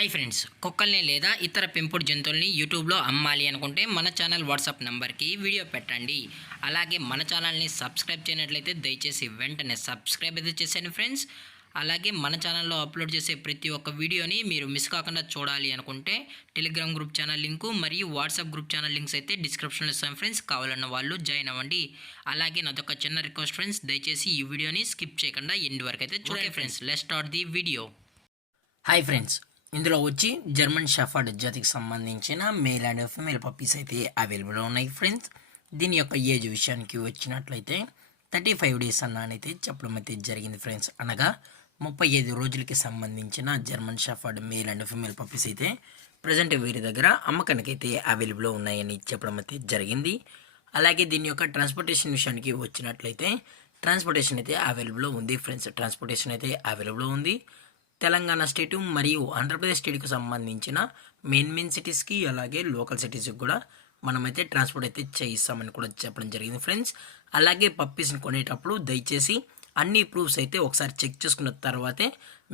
Hi friends, కుక్కల్ని లేదా ఇతర పెంపుడు జంతువుల్ని యూట్యూబ్లో అమ్మాలి అనుకుంటే మన ఛానల్ వాట్సాప్ నెంబర్కి వీడియో పెట్టండి. అలాగే మన ఛానల్ని సబ్స్క్రైబ్ చేయనట్లయితే దయచేసి వెంటనే సబ్స్క్రైబ్ అయితే చేసేయండి ఫ్రెండ్స్. అలాగే మన ఛానల్లో అప్లోడ్ చేసే ప్రతి ఒక్క వీడియోని మీరు మిస్ కాకుండా చూడాలి అనుకుంటే టెలిగ్రామ్ గ్రూప్ ఛానల్ లింకు మరియు వాట్సాప్ గ్రూప్ ఛానల్ లింక్స్ అయితే డిస్క్రిప్షన్లో ఇస్తాం ఫ్రెండ్స్. కావాలన్న వాళ్ళు జాయిన్ అవ్వండి. అలాగే నాదొక చిన్న రిక్వెస్ట్ ఫ్రెండ్స్, దయచేసి ఈ వీడియోని స్కిప్ చేయకుండా ఎండ్ వరకు అయితే చూడండి friends. Let's start the video. Hi friends, ఇందులో వచ్చి జర్మన్ షెఫర్డ్ జాతికి సంబంధించిన మేల్ అండ్ ఫీమేల్ పప్పీస్ అయితే అవైలబుల్లో ఉన్నాయి ఫ్రెండ్స్. దీని యొక్క ఏజ్ విషయానికి వచ్చినట్లయితే 35 డేస్ అన్నైతే చెప్పడం అయితే జరిగింది ఫ్రెండ్స్. అనగా 35 రోజులకి సంబంధించిన German shepherd male and female puppies అయితే ప్రజెంట్ వీరి దగ్గర అమ్మకానికి అయితే అవైలబుల్లో ఉన్నాయని చెప్పడం అయితే జరిగింది. అలాగే దీని యొక్క ట్రాన్స్పోర్టేషన్ విషయానికి వచ్చినట్లయితే ట్రాన్స్పోర్టేషన్ అయితే అవైలబుల్లో ఉంది ఫ్రెండ్స్. ట్రాన్స్పోర్టేషన్ అయితే అవైలబుల్లో ఉంది. తెలంగాణ స్టేటు మరియు ఆంధ్రప్రదేశ్ స్టేట్కి సంబంధించిన మెయిన్ సిటీస్కి అలాగే లోకల్ సిటీస్కి కూడా మనమైతే ట్రాన్స్పోర్ట్ అయితే చేయిస్తామని కూడా చెప్పడం జరిగింది ఫ్రెండ్స్. అలాగే పప్పీస్ని కొనేటప్పుడు దయచేసి అన్ని ప్రూఫ్స్ అయితే ఒకసారి చెక్ చేసుకున్న తర్వాతే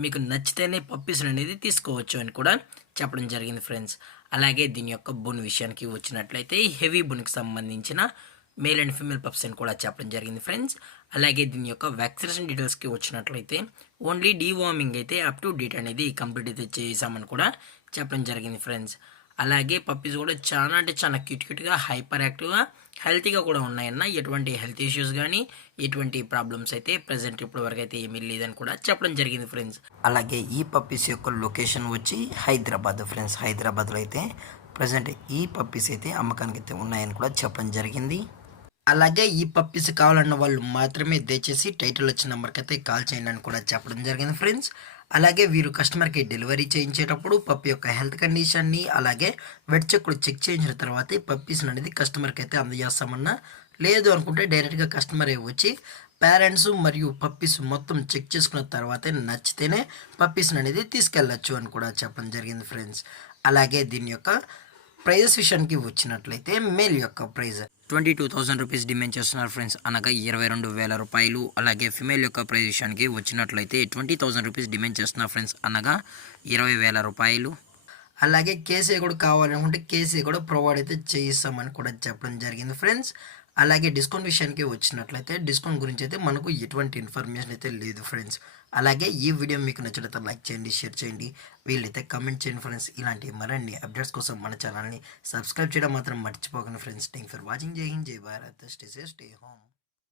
మీకు నచ్చితేనే పప్పీస్ని అనేది తీసుకోవచ్చు అని కూడా చెప్పడం జరిగింది ఫ్రెండ్స్. అలాగే దీని యొక్క బోన్ విషయానికి వచ్చినట్లయితే హెవీ బోన్కి సంబంధించిన మేల్ అండ్ ఫీమేల్ పప్స్ అని కూడా చెప్పడం జరిగింది ఫ్రెండ్స్. అలాగే దీని యొక్క వ్యాక్సినేషన్ డీటెయిల్స్కి వచ్చినట్లయితే ఓన్లీ డీవార్మింగ్ అయితే అప్ టు డేట్ అనేది కంప్లీట్ అయితే చేసామని కూడా చెప్పడం జరిగింది ఫ్రెండ్స్. అలాగే పప్పీస్ కూడా చాలా అంటే చాలా క్యూట్గా హైపర్ యాక్టివ్గా హెల్తీగా కూడా ఉన్నాయన్న. ఎటువంటి హెల్త్ ఇష్యూస్ కానీ ఎటువంటి ప్రాబ్లమ్స్ అయితే ప్రజెంట్ ఇప్పటి వరకు అయితే ఏమీ లేదని కూడా చెప్పడం జరిగింది ఫ్రెండ్స్. అలాగే ఈ పప్పీస్ యొక్క లొకేషన్ వచ్చి హైదరాబాద్ ఫ్రెండ్స్. హైదరాబాద్లో అయితే ప్రజెంట్ ఈ పప్పీస్ అయితే అమ్మకానికి అయితే ఉన్నాయని కూడా చెప్పడం జరిగింది. అలాగే ఈ పప్పీస్ కావాలన్న వాళ్ళు మాత్రమే దయచేసి టైటిల్ వచ్చిన నెంబర్కి అయితే కాల్ చేయండి అని కూడా చెప్పడం జరిగింది ఫ్రెండ్స్. అలాగే వీరు కస్టమర్కి డెలివరీ చేయించేటప్పుడు పప్పి యొక్క హెల్త్ కండిషన్ని అలాగే వెట్ చెక్ కూడా చెక్ చేయించిన తర్వాతే పప్పీస్ అనేది కస్టమర్కి అయితే అందజేస్తామన్నా. లేదు అనుకుంటే డైరెక్ట్గా కస్టమరే వచ్చి పేరెంట్స్ మరియు పప్పీస్ మొత్తం చెక్ చేసుకున్న తర్వాతే నచ్చితేనే పప్పీస్ అనేది తీసుకెళ్ళచ్చు అని కూడా చెప్పడం జరిగింది ఫ్రెండ్స్. అలాగే దీని యొక్క ప్రైజెస్ విషయానికి వచ్చినట్లయితే మేల్ యొక్క ప్రైజ్ 22,000 రూపీస్ డిమాండ్ చేస్తున్నారు ఫ్రెండ్స్, అనగా 22,000 రూపాయలు. అలాగే ఫిమేల్ యొక్క ప్రైజ్ విషయానికి వచ్చినట్లయితే 20,000 రూపీస్ డిమాండ్ చేస్తున్నారు ఫ్రెండ్స్, అనగా 20,000 రూపాయలు. అలాగే కేసీ కూడా కావాలనుకుంటే కేసీ కూడా ప్రొవైడ్ అయితే చేయిస్తామని కూడా చెప్పడం జరిగింది ఫ్రెండ్స్. అలాగే డిస్కౌంట్ విషయానికి వచ్చినట్లయితే డిస్కౌంట్ గురించి అయితే మనకు ఎటువంటి ఇన్ఫర్మేషన్ అయితే లేదు ఫ్రెండ్స్. అలాగే ఈ వీడియో మీకు నచ్చినట్లయితే లైక్ చేయండి, షేర్ చేయండి, వీళ్ళైతే కమెంట్ చేయండి ఫ్రెండ్స్. ఇలాంటి మరిన్ని అప్డేట్స్ కోసం మన ఛానల్ని సబ్స్క్రైబ్ చేయడం మాత్రం మర్చిపోకండి ఫ్రెండ్స్. Thank for watching. జై హింద్, జై Bharat, stay safe, stay home.